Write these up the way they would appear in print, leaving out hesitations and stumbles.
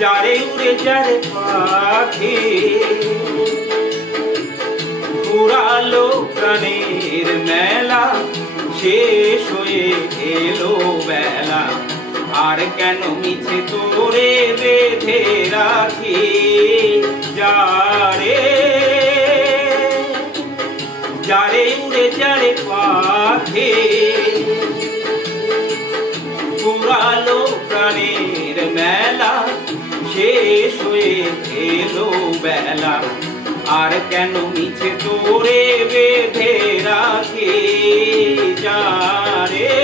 যারে উড়ে যারে পাখি ফুরালো প্রাণের মেলা শেষ হয়ে এলো বেলা আর কেন মিছে তোরে বেঁধে রাখি যারে যারে উড়ে যারে পাখি ফুরালো প্রাণের মেলা শেষ হয়ে এলো বেলা আর কেন মিছে তোরে বেঁধে রাখি যারে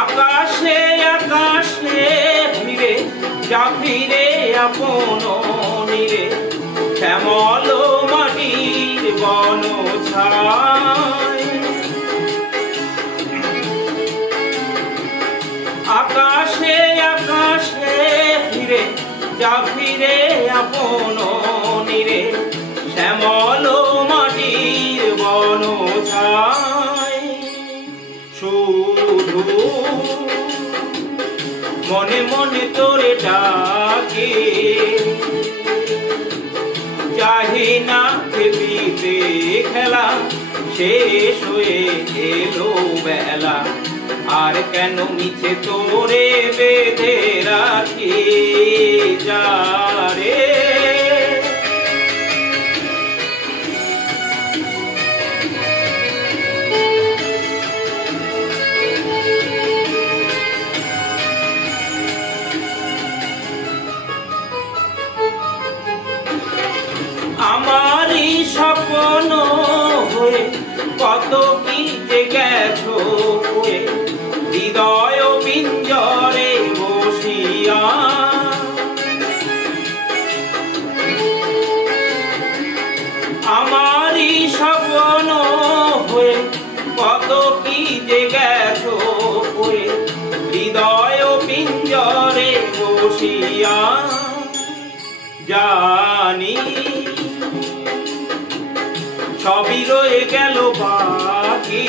আকাশে আকাশে ফিরে যা ফিরে আপন নীরে শ্যামল মাটির বন ছায় আকাশে আকাশে ফিরে যা ফিরে আপন নীরে শ্যামল মাটির বন ছায় শুধু মনে মনে তোরে ডাকে চাহি না খেপিতে খেলা শেষ হয়ে এলো বেলা আর কেন মিছে তোরে বেঁধে রাখি যারে আমারই স্বপ্ন হয়ে কত কি যে গেছো হৃদয় পিঞ্জরে বসিয়া আমারই স্বপ্ন হয়ে কত কি যে গেছো হৃদয় পিঞ্জরে বসিয়া জানি সবই রয়ে গেল বাকি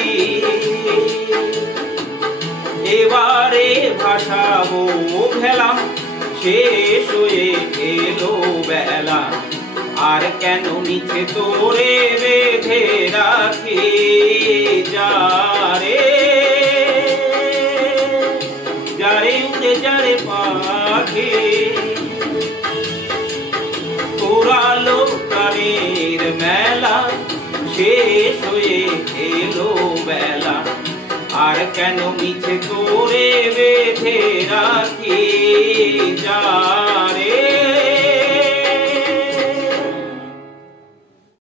এবারে ভাসাবো ভেলা শেষ হয়ে এলো বেলা আর কেন নিচে তোরে বেঁধে রাখি যারে যারে উড়ে যারে পাখি ফুরালো প্রাণের মেলা শেষ হয়ে এলো বেলা আর কেন মিছে তোরে বেঁধে রাখি